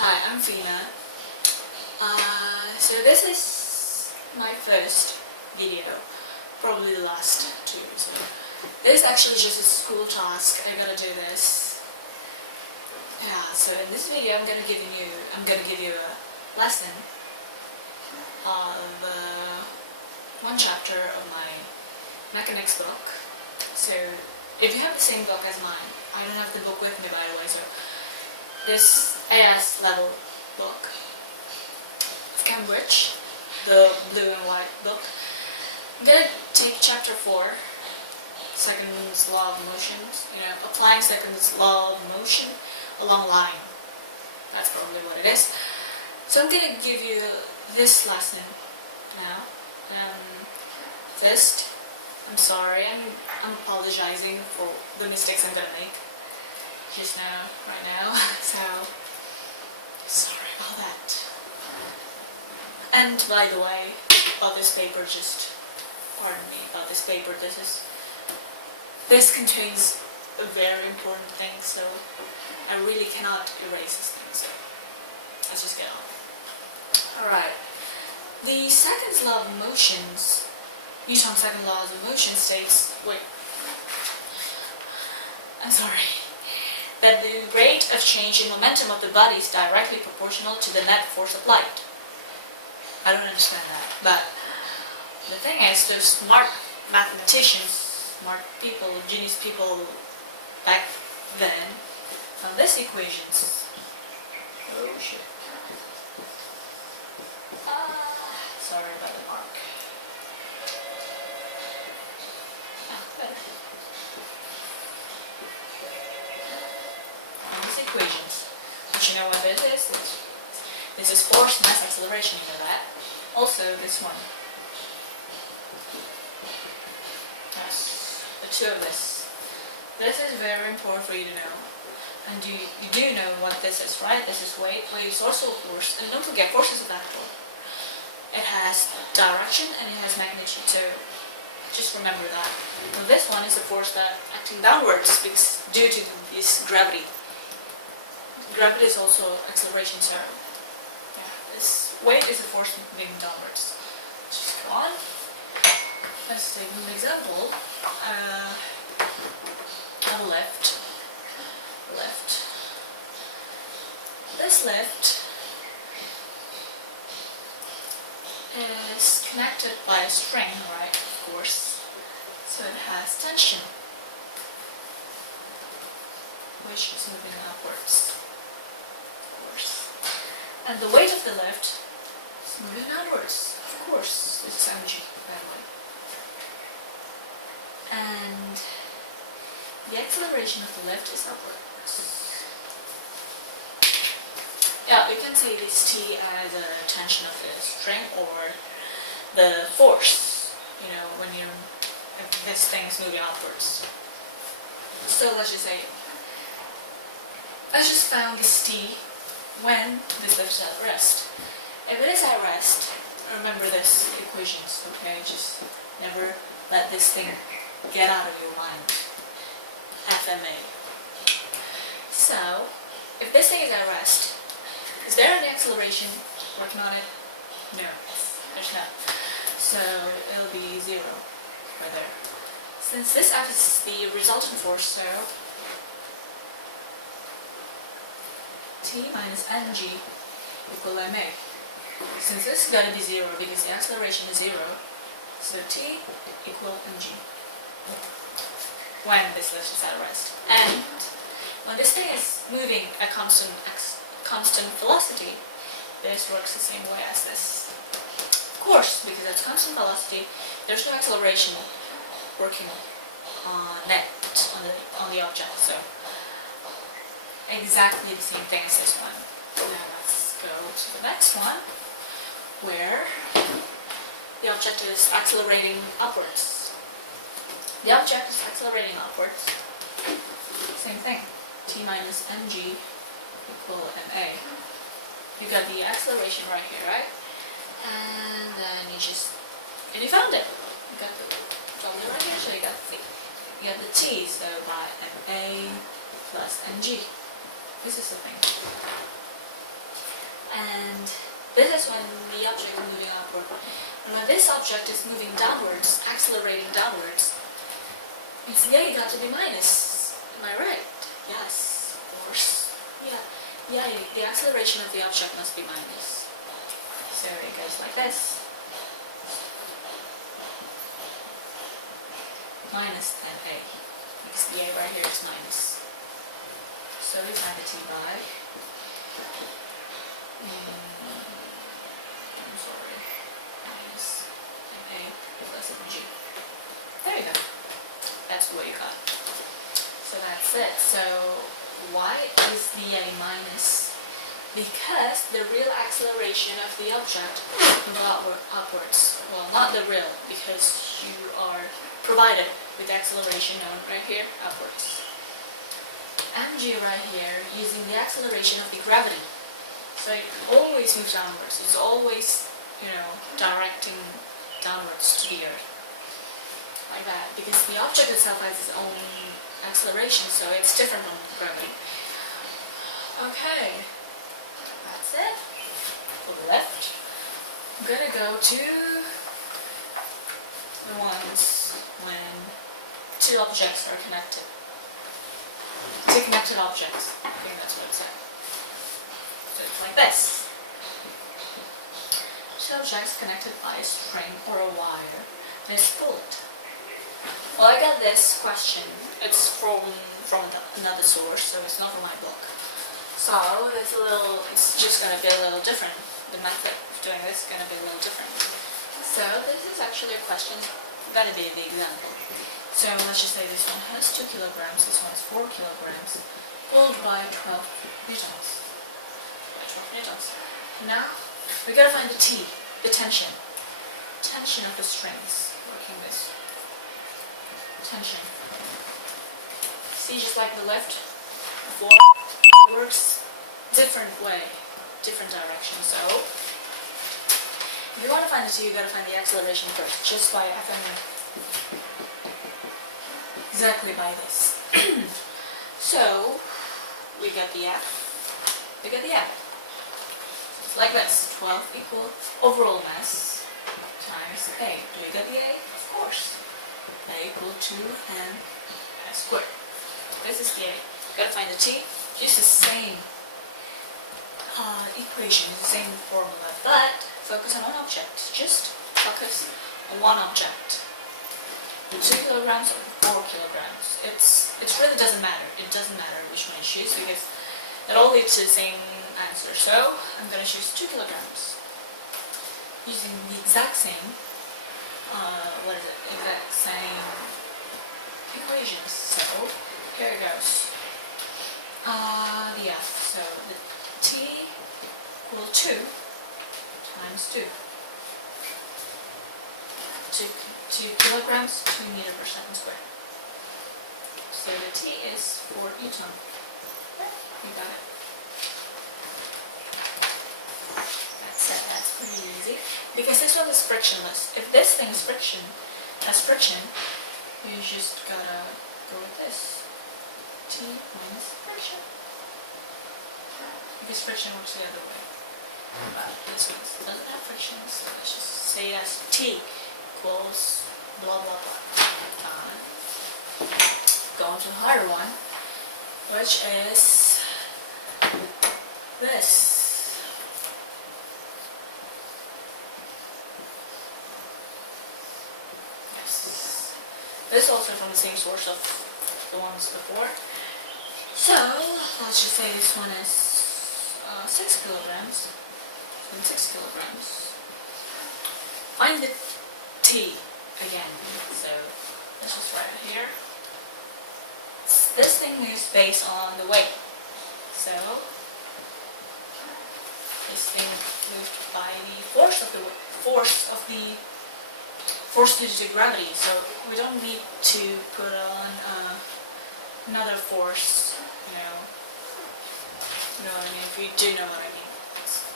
Hi, I'm Fina. So this is my first video, probably the last two. So this is actually just a school task. I gotta do this. Yeah. So in this video, I'm gonna give you a lesson of one chapter of my mechanics book. So if you have the same book as mine, I don't have the book with me by the way. So this AS level book, Cambridge, the blue and white book. I'm gonna take chapter 4, Second's law of motion. Applying Second's law of motion along line. That's probably what it is. So I'm gonna give you this lesson now. First, I'm sorry. I'm apologizing for the mistakes I'm gonna make just now, right now. So sorry about that. And by the way, about this paper, just pardon me about this paper. This contains a very important thing, so I really cannot erase this thing. So let's just get on. All right. The Second's law of motions. Newton's second law of motion states. Wait. I'm sorry. That the rate of change in momentum of the body is directly proportional to the net force applied. I don't understand that, but the thing is, those smart mathematicians, smart people, genius people back then, found this equations. Oh shit. Sorry about the mark. Better. These equations. But you know what this is? This is force, mass, acceleration, you know that. Also this one. Yes, the two of this. This is very important for you to know. And you do know what this is, right? This is weight is also force. And don't forget, force is a vector. It has direction and it has magnitude, so just remember that. Now this one is a force that acting downwards because due to this gravity. Gravity is also acceleration, so yeah, this weight is a force moving downwards. Just go on. Let's take an example. A lift. This lift is connected by a string, right? Of course. So it has tension, which is moving upwards. And the weight of the lift is moving outwards. Of course, it's mg, by the way. And the acceleration of the lift is upwards. Yeah, you can say this T as a tension of the string or the force, when this thing is moving upwards. So let's just found this T when this lift is at rest. If it is at rest, remember this equations, okay? Just never let this thing get out of your mind. FMA. So, if this thing is at rest, is there any acceleration working on it? No, there's not. So it'll be 0 right there. Since this F is the resultant force, so T minus mg equal ma. Since this is going to be 0 because the acceleration is 0, so T equal mg when this lift is at rest. And when this thing is moving at constant velocity, this works the same way as this. Of course, because at constant velocity, there's no acceleration working on the object. So exactly the same thing as this one. Now let's go to the next one, where the object is accelerating upwards. The object is accelerating upwards. Same thing. T minus mg equal ma. You got the acceleration right here, right? And then you found it. You got the W right here, so you got the T, so by ma plus mg. This is the thing. and this is when the object is moving upward. And when this object is moving downwards, accelerating downwards, its yay got to be minus. Am I right? Yes, of course. Yeah, the acceleration of the object must be minus. So it goes like this. Minus and A. Because the A right here is minus. So we find the T by minus and A plus G. There you go. That's what you got. So that's it. So why is the A minus? Because the real acceleration of the object will go upwards. Well, not the real, because you are provided with the acceleration known right here, upwards. Mg right here, using the acceleration of the gravity. So it always moves downwards. It's always, directing downwards to the earth. Like that. Because the object itself has its own acceleration, so it's different from gravity. Okay. That's it. For the left. I'm gonna go to the ones when two objects are connected. Two connected objects. I think that's what it said. So it's like this. Two objects connected by a string or a wire and it's pulled. Well, I got this question. It's from another source, so it's not from my book. So it's just gonna be a little different. The method of doing this is gonna be a little different. So this is actually a question. Gonna be the example. So let's just say this one has 2 kilograms, this one has 4 kilograms, pulled by 12 newtons. Now we gotta find the T, the tension of the strings working this. Tension. See, just like the lift before, it works different way, different direction. So if you want to find the T, you gotta find the acceleration first, just by exactly by this. So we get the F. It's like this. 12 equal overall mass times A. Do you get the A? Of course. A equal to m squared. This is the A. Gotta find the T. Just the same equation, the same formula, but focus on one object. Just focus on one object. 2 kilograms or 4 kilograms. It really doesn't matter. It doesn't matter which one you choose because it all leads to the same answer. So I'm gonna choose 2 kilograms using the exact same. Exact same equations. So here it goes. The F. So the T equal 2 times 2. 2 kilograms, 2 meters per second squared. So the T is 4 newton. Okay, you got it. That's pretty easy. Because this one is frictionless. If this thing is friction, you just gotta go with this. T minus friction. Because friction works the other way. But this one doesn't have friction, so let's just say as T equals blah blah blah. Go on to the harder one, which is this. This is also from the same source of the ones before. So let's just say this one is 6 kilograms. And 6 kilograms. Find the T again. So let's just write it here. This thing is based on the weight. So this thing moved by the force due to gravity, so we don't need to put on another force, you know what I mean, if you do know what I mean. It's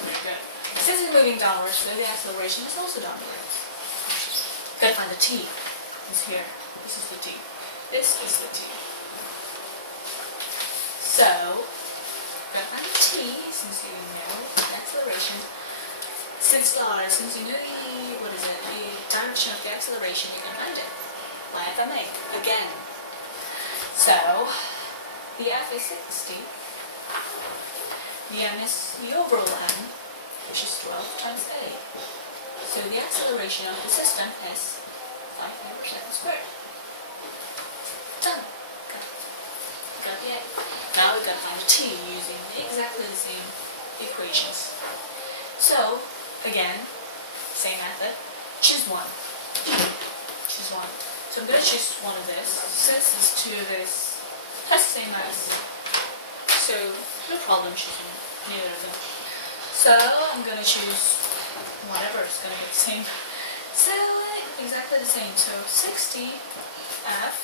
pretty good. Since it's moving downwards, so the acceleration is also downwards. Gotta find the T. It's here. This is the T. This is the T. So, gotta find the T. t, since you know the acceleration, since you know the direction of the acceleration, you can find it. My FMA, again. So, the F is 60, the M is the overall M, which is 12 times A. So the acceleration of the system is 5 meters per second squared. Done. Got the A. Now we've got to find T using exactly the same equations. So, again, same method. Choose one. Choose one. So I'm going to choose one of this. Since it's two of this, has the same mass. So, no problem choosing neither of them. So, I'm going to choose whatever is going to be the same. So, exactly the same. So, 60 F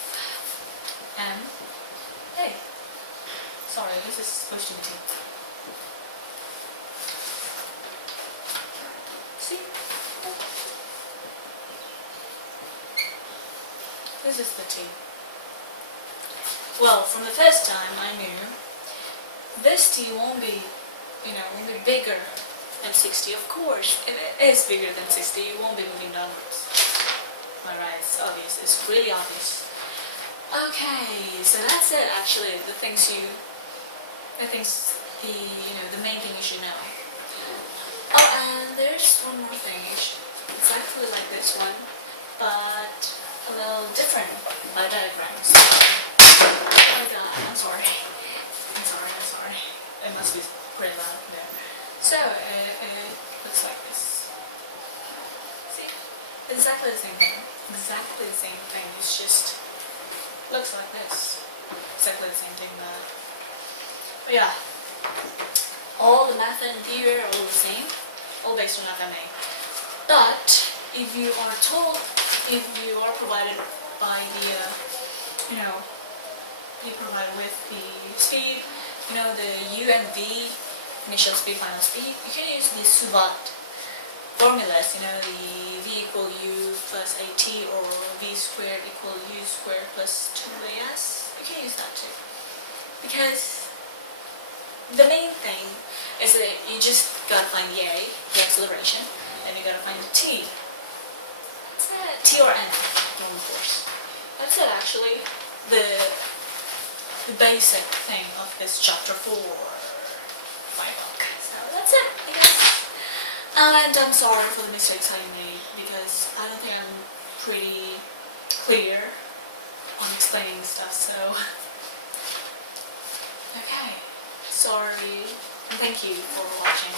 M A. Sorry, this is supposed to be T. See? This is the T. Well, from the first time I knew this T won't be bigger than 60. Of course, if it is bigger than 60, you won't be moving downwards. Am I right? It's obvious. It's really obvious. Okay, so that's it. Actually, the main thing you should know. Oh, and there's one more thing. It's exactly like this one, but a little different by diagrams. Oh god, I'm sorry. It must be pretty loud there. So, it looks like this. See? Exactly the same thing. Exactly the same thing. It's just looks like this. Exactly the same thing. But yeah. All the method and theory are all the same. All based on FMA. But if you are provided by you're provided with the speed, the U and V, initial speed, final speed, you can use the SUVAT formulas, the V equal U plus AT or V squared equal U squared plus 2AS. You can use that too. Because the main thing is that you just gotta find the A, the acceleration, and you gotta find the T. That's it. T or N, normal force. That's it actually. The basic thing of this chapter 4 book. So that's it, I guess. And I'm sorry for the mistakes I made because I don't think I'm pretty clear on explaining stuff, so okay. Sorry, and thank you for watching.